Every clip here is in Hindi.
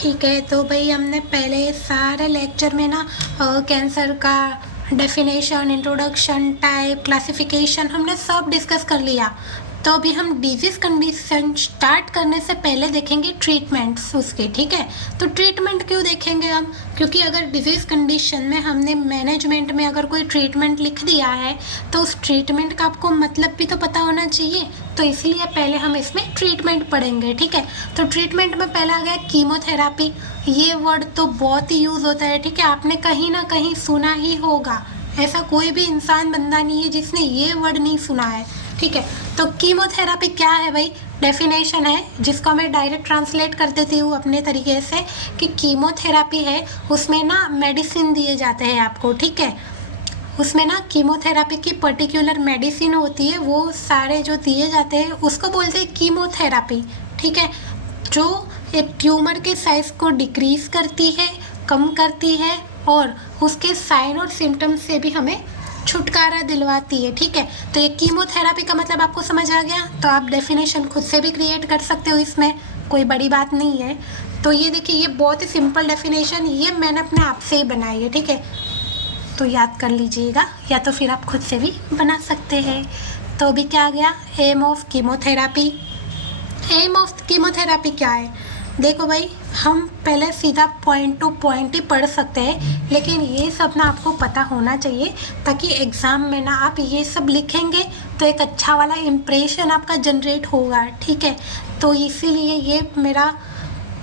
ठीक है, तो भाई हमने पहले सारे लेक्चर में ना कैंसर का डेफिनेशन, इंट्रोडक्शन, टाइप, क्लासिफिकेशन हमने सब डिस्कस कर लिया। तो अभी हम डिजीज़ कंडीशन स्टार्ट करने से पहले देखेंगे ट्रीटमेंट्स उसके। ठीक है, तो ट्रीटमेंट क्यों देखेंगे हम? क्योंकि अगर डिजीज़ कंडीशन में हमने मैनेजमेंट में अगर कोई ट्रीटमेंट लिख दिया है तो उस ट्रीटमेंट का आपको मतलब भी तो पता होना चाहिए। तो इसलिए पहले हम इसमें ट्रीटमेंट पढ़ेंगे। ठीक है, तो ट्रीटमेंट में पहला आ गया कीमोथेरापी। ये वर्ड तो बहुत ही यूज़ होता है। ठीक है, आपने कहीं ना कहीं सुना ही होगा, ऐसा कोई भी इंसान बंदा नहीं है जिसने ये वर्ड नहीं सुना है। ठीक है, तो कीमोथेरापी क्या है भाई? डेफिनेशन है जिसको मैं डायरेक्ट ट्रांसलेट कर देती हूँ अपने तरीके से कि कीमोथेरापी है, उसमें ना मेडिसिन दिए जाते हैं आपको। ठीक है, उसमें ना कीमोथेरापी की पर्टिकुलर मेडिसिन होती है, वो सारे जो दिए जाते हैं उसको बोलते हैं कीमोथेरापी। ठीक है, जो एक ट्यूमर के साइज को डिक्रीज करती है, कम करती है और उसके साइन और सिम्टम्स से भी हमें छुटकारा दिलवाती है। ठीक है, तो ये कीमोथेरापी का मतलब आपको समझ आ गया। तो आप डेफिनेशन खुद से भी क्रिएट कर सकते हो, इसमें कोई बड़ी बात नहीं है। तो ये देखिए, ये बहुत ही सिंपल डेफिनेशन, ये मैंने अपने आप से ही बनाई है। ठीक है, तो याद कर लीजिएगा या तो फिर आप खुद से भी बना सकते हैं। तो अभी क्या आ गया? Aim of chemotherapy. Aim of chemotherapy क्या है? देखो भाई, हम पहले सीधा पॉइंट टू पॉइंट ही पढ़ सकते हैं, लेकिन ये सब ना आपको पता होना चाहिए ताकि एग्ज़ाम में ना आप ये सब लिखेंगे तो एक अच्छा वाला इम्प्रेशन आपका जनरेट होगा। ठीक है, तो इसीलिए ये मेरा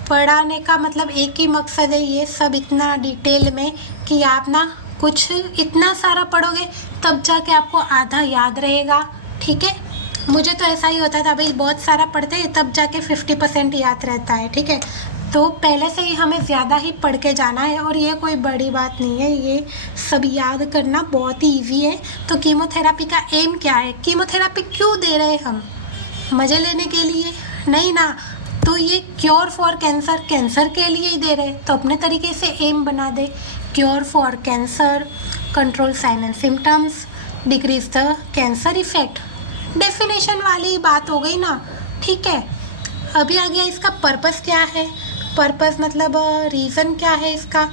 पढ़ाने का मतलब एक ही मकसद है, ये सब इतना डिटेल में कि आप ना कुछ इतना सारा पढ़ोगे तब जाके आपको आधा याद रहेगा। ठीक है, मुझे तो ऐसा ही होता था भाई, बहुत सारा पढ़ते हैं तब जाके 50% याद रहता है। ठीक है, तो पहले से ही हमें ज़्यादा ही पढ़ के जाना है और ये कोई बड़ी बात नहीं है, ये सब याद करना बहुत ही ईजी है। तो कीमोथेरापी का एम क्या है? कीमोथेरापी क्यों दे रहे हैं हम? मज़े लेने के लिए नहीं ना। तो ये क्योर फॉर कैंसर, कैंसर के लिए ही दे रहे हैं, तो अपने तरीके से एम बना दे। Cure for cancer, control sign and symptoms, decrease the cancer effect. Definition वाली ही बात हो गई ना। ठीक है, अभी आ गया इसका पर्पस क्या है। पर्पस मतलब रीज़न क्या है इसका,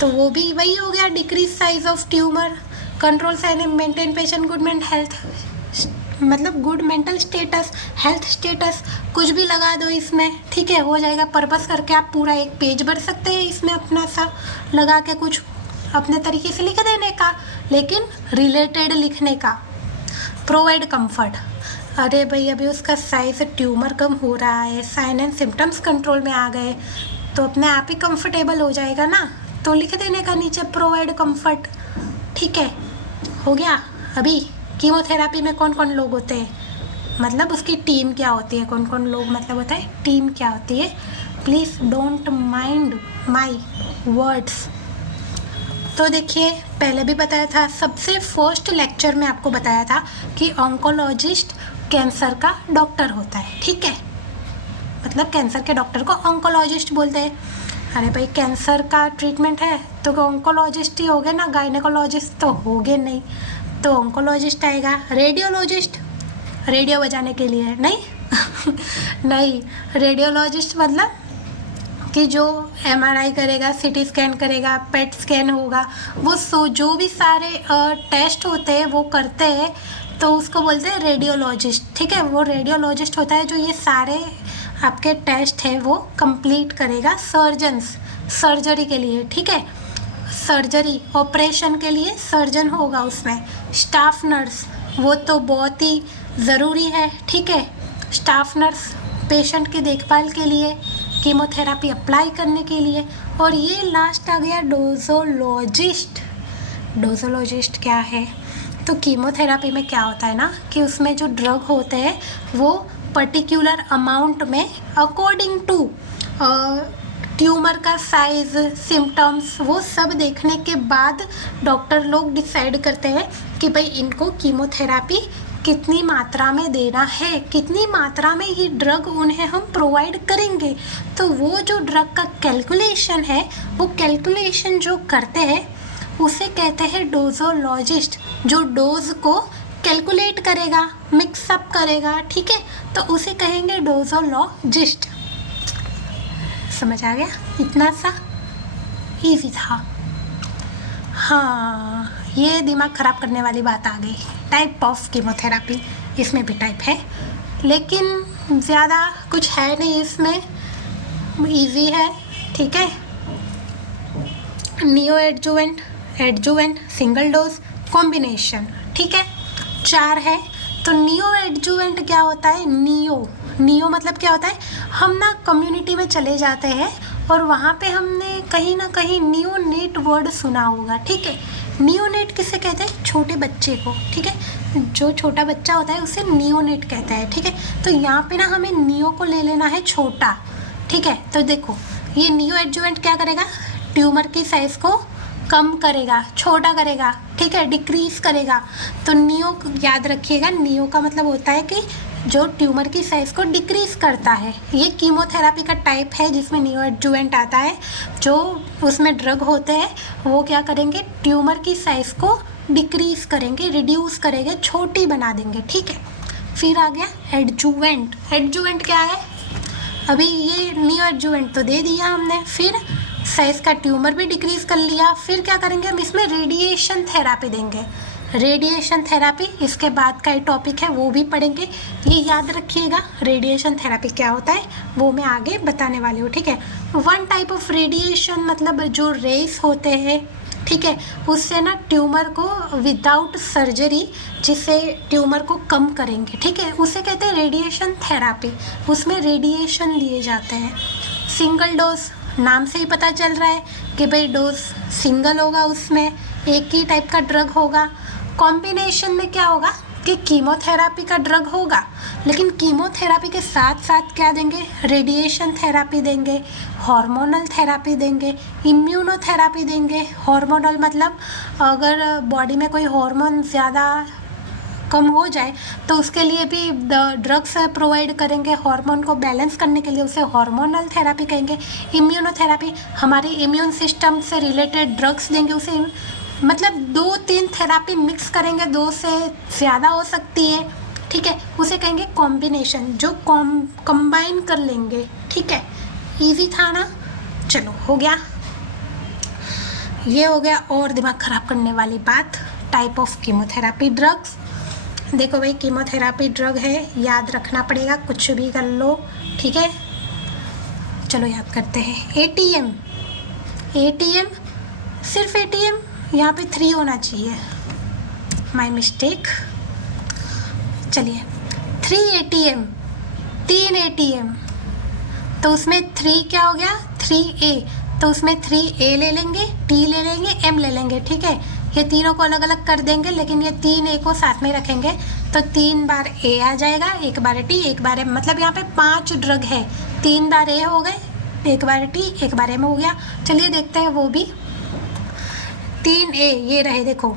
तो वो भी वही हो गया, decrease size of tumour, control sign and maintain patient good mental health, मतलब good mental status, health status, कुछ भी लगा दो इसमें। ठीक है, हो जाएगा। पर्पस करके आप पूरा एक पेज भर सकते हैं इसमें अपना सा लगा के, कुछ अपने तरीके से लिख देने का, लेकिन रिलेटेड लिखने का। प्रोवाइड कंफर्ट, अरे भाई अभी उसका साइज ट्यूमर कम हो रहा है, साइन एंड सिम्टम्स कंट्रोल में आ गए तो अपने आप ही कंफर्टेबल हो जाएगा ना, तो लिख देने का नीचे प्रोवाइड कंफर्ट। ठीक है, हो गया। अभी कीमोथेरापी में कौन कौन लोग होते हैं, मतलब उसकी टीम क्या होती है, कौन कौन लोग मतलब होता है, टीम क्या होती है। Please don't mind my words. तो देखिए, पहले भी बताया था, सबसे फर्स्ट लेक्चर में आपको बताया था कि ऑन्कोलॉजिस्ट कैंसर का डॉक्टर होता है। ठीक है, मतलब कैंसर के डॉक्टर को ऑन्कोलॉजिस्ट बोलते हैं। अरे भाई, कैंसर का ट्रीटमेंट है तो ऑन्कोलॉजिस्ट ही हो गए ना, गायनेकोलॉजिस्ट तो हो गए नहीं, तो ऑन्कोलॉजिस्ट आएगा। रेडियोलॉजिस्ट, रेडियो बजाने के लिए नहीं नहीं, रेडियोलॉजिस्ट मतलब कि जो MRI करेगा, CT स्कैन करेगा, पेट स्कैन होगा, वो जो भी सारे टेस्ट होते हैं वो करते हैं, तो उसको बोलते हैं रेडियोलॉजिस्ट। ठीक है, वो रेडियोलॉजिस्ट होता है जो ये सारे आपके टेस्ट है वो कंप्लीट करेगा। सर्जन्स, सर्जरी के लिए। ठीक है, सर्जरी ऑपरेशन के लिए सर्जन होगा उसमें। स्टाफ नर्स, वो तो बहुत ही ज़रूरी है। ठीक है, स्टाफ नर्स पेशेंट की देखभाल के लिए, कीमोथेरापी अप्लाई करने के लिए। और ये लास्ट आ गया डोजोलॉजिस्ट। डोजोलॉजिस्ट क्या है? तो कीमोथेरापी में क्या होता है ना कि उसमें जो ड्रग होते हैं वो पर्टिकुलर अमाउंट में अकॉर्डिंग टू ट्यूमर का साइज, सिम्टम्स, वो सब देखने के बाद डॉक्टर लोग डिसाइड करते हैं कि भाई इनको कीमोथेरापी कितनी मात्रा में देना है, कितनी मात्रा में ये ड्रग उन्हें हम प्रोवाइड करेंगे। तो वो जो ड्रग का कैलकुलेशन है, वो कैलकुलेशन जो करते हैं उसे कहते हैं डोजोलॉजिस्ट, जो डोज को कैलकुलेट करेगा, मिक्सअप करेगा। ठीक है, तो उसे कहेंगे डोजोलॉजिस्ट। समझ आ गया, इतना सा इजी था। हाँ, ये दिमाग ख़राब करने वाली बात आ गई। टाइप ऑफ कीमोथेरेपी, इसमें भी टाइप है, लेकिन ज़्यादा कुछ है नहीं इसमें, इजी है, ठीक है। Neo adjuvant, adjuvant, single dose, combination, ठीक है, 4 है। तो नियो एडजुवेंट क्या होता है? नियो मतलब क्या होता है? हम ना कम्युनिटी में चले जाते हैं और वहाँ पे हमने कहीं ना कहीं नियोनेट वर्ड सुना होगा, ठीक है। नियोनेट किसे कहते हैं? छोटे बच्चे को, ठीक है। जो छोटा बच्चा होता है उसे नियोनेट कहता है, ठीक है। तो यहाँ पे ना हमें नियो को ले लेना है छोटा, ठीक है। तो देखो ये नियो एडजुवेंट क्या करेगा? ट्यूमर की साइज़ को कम करेगा, छोटा करेगा, ठीक है, डिक्रीज करेगा। तो नियो याद रखिएगा, नियो का मतलब होता है कि जो ट्यूमर की साइज़ को डिक्रीज करता है। ये कीमोथेरेपी का टाइप है जिसमें नियो एडजुवेंट आता है। जो उसमें ड्रग होते हैं वो क्या करेंगे? ट्यूमर की साइज़ को डिक्रीज करेंगे, रिड्यूस करेंगे, छोटी बना देंगे, ठीक है। फिर आ गया एडजुवेंट। एडजुवेंट क्या है? अभी ये नियो एडजुवेंट तो दे दिया हमने, फिर साइज़ का ट्यूमर भी डिक्रीज कर लिया। फिर क्या करेंगे? हम इसमें रेडिएशन थेरापी देंगे। रेडिएशन थेरापी इसके बाद का टॉपिक है, वो भी पढ़ेंगे। ये याद रखिएगा, रेडिएशन थेरापी क्या होता है वो मैं आगे बताने वाली हूँ, ठीक है। वन टाइप ऑफ रेडिएशन मतलब जो रेस होते हैं, ठीक है, उससे ना ट्यूमर को विदाउट सर्जरी, जिससे ट्यूमर को कम करेंगे, ठीक है, उसे कहते हैं रेडिएशन थेरापी। उसमें रेडिएशन दिए जाते हैं। सिंगल डोज, नाम से ही पता चल रहा है कि भाई डोज सिंगल होगा, उसमें एक ही टाइप का ड्रग होगा। कॉम्बिनेशन में क्या होगा कि कीमोथेरेपी का ड्रग होगा, लेकिन कीमोथेरेपी के साथ साथ क्या देंगे? रेडिएशन थेरापी देंगे, हार्मोनल थेरापी देंगे, इम्यूनोथेरापी देंगे। हार्मोनल मतलब अगर बॉडी में कोई हार्मोन ज़्यादा कम हो जाए तो उसके लिए भी ड्रग्स प्रोवाइड करेंगे। हार्मोन को बैलेंस करने के लिए उसे हार्मोनल थेरापी कहेंगे। इम्यूनोथेरापी हमारे इम्यून सिस्टम से रिलेटेड ड्रग्स देंगे, उसे मतलब 2-3 थेरापी मिक्स करेंगे, 2 से ज़्यादा हो सकती है, ठीक है, उसे कहेंगे कॉम्बिनेशन, जो कंबाइन कर लेंगे, ठीक है। इजी था ना? चलो हो गया, ये हो गया। और दिमाग ख़राब करने वाली बात, टाइप ऑफ कीमोथेरेपी ड्रग्स। देखो भाई, कीमोथेरेपी ड्रग है, याद रखना पड़ेगा, कुछ भी कर लो, ठीक है। चलो याद करते हैं। एटीएम, एटीएम, सिर्फ एटीएम, यहाँ पे 3 होना चाहिए, माय मिस्टेक। चलिए 3 एटीएम, 3 एटीएम, तो उसमें 3 क्या हो गया? 3A, तो उसमें 3A ले लेंगे, T ले लेंगे, M ले लेंगे, ठीक है। ये तीनों को अलग अलग कर देंगे, लेकिन ये 3A को साथ में रखेंगे, तो 3 बार A आ जाएगा, 1 बार T, 1 बार M, मतलब यहाँ पे 5 ड्रग है। 3 बार A हो गए, 1 बार T, 1 बार M हो गया। चलिए देखते हैं वो भी। 3A ये रहे, देखो,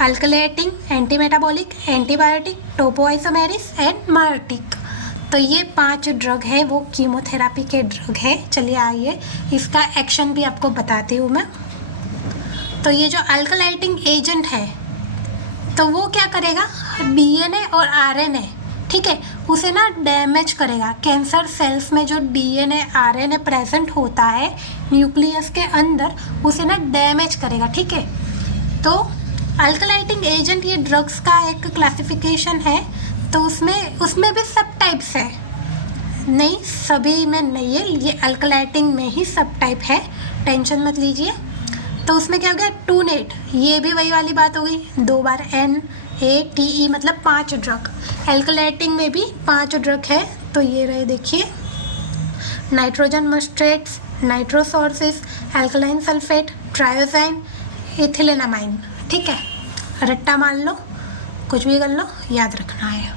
alkylating, anti metabolic, antibiotic, topoisomerase and mitotic. तो ये 5 ड्रग है, वो कीमोथेरेपी के ड्रग है। चलिए आइए इसका एक्शन भी आपको बताती हूँ मैं। तो ये जो अल्कलाइटिंग एजेंट है, तो वो क्या करेगा? डीएनए और आरएनए, ठीक है, उसे ना डैमेज करेगा। कैंसर सेल्स में जो डीएनए आरएनए प्रेजेंट होता है न्यूक्लियस के अंदर, उसे ना डैमेज करेगा, ठीक है। तो अल्कलाइटिंग एजेंट ये ड्रग्स का एक क्लासिफिकेशन है। तो उसमें भी सब टाइप्स है, नहीं सभी में नहीं है, ये अल्कलाइटिंग में ही सब टाइप है, टेंशन मत लीजिए। तो उसमें क्या हो गया? 2NAT, ये भी वही वाली बात हो गई, 2 बार NATE, मतलब 5 ड्रग। एल्कलाइटिंग में भी 5 ड्रग है, तो ये रहे, देखिए, नाइट्रोजन मस्ट्रेट्स, नाइट्रोसोर्सिस, एल्कलाइन सल्फेट, ट्रायोजाइन, इथिलेनामाइन, ठीक है। रट्टा मान लो, कुछ भी कर लो, याद रखना है।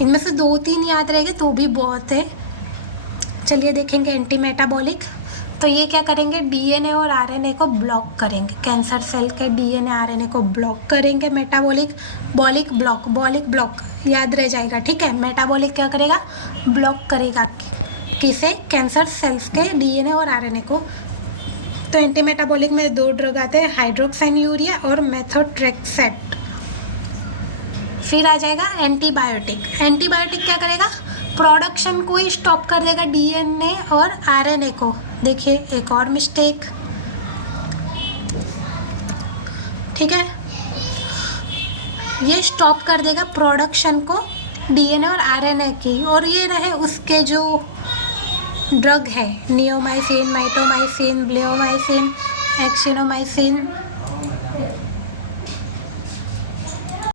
इनमें से 2-3 याद रहेंगे तो भी बहुत है। चलिए देखेंगे एंटी मेटाबॉलिक। तो ये क्या करेंगे? डीएनए और आरएनए को ब्लॉक करेंगे, कैंसर सेल के डीएनए आरएनए को ब्लॉक करेंगे। मेटाबॉलिक, बॉलिक ब्लॉक, बॉलिक ब्लॉक याद रह जाएगा, ठीक है। मेटाबॉलिक क्या करेगा? ब्लॉक करेगा, किसे? कैंसर सेल्स के डीएनए और आरएनए को। तो एंटी मेटाबॉलिक में 2 ड्रग आते हैं, हाइड्रोक्साइन यूरिया और मेथोट्रेक्सेट। फिर आ जाएगा एंटीबायोटिक। एंटीबायोटिक क्या करेगा? प्रोडक्शन को ही स्टॉप कर देगा, डीएनए और आरएनए को। देखिए एक और मिस्टेक, ठीक है, ये स्टॉप कर देगा प्रोडक्शन को डीएनए और आरएनए की, और ये रहे उसके जो ड्रग है, नियोमाइसिन, माइटोमाइसिन, ब्लेओमाइसिन, एक्सिनोमाइसिन,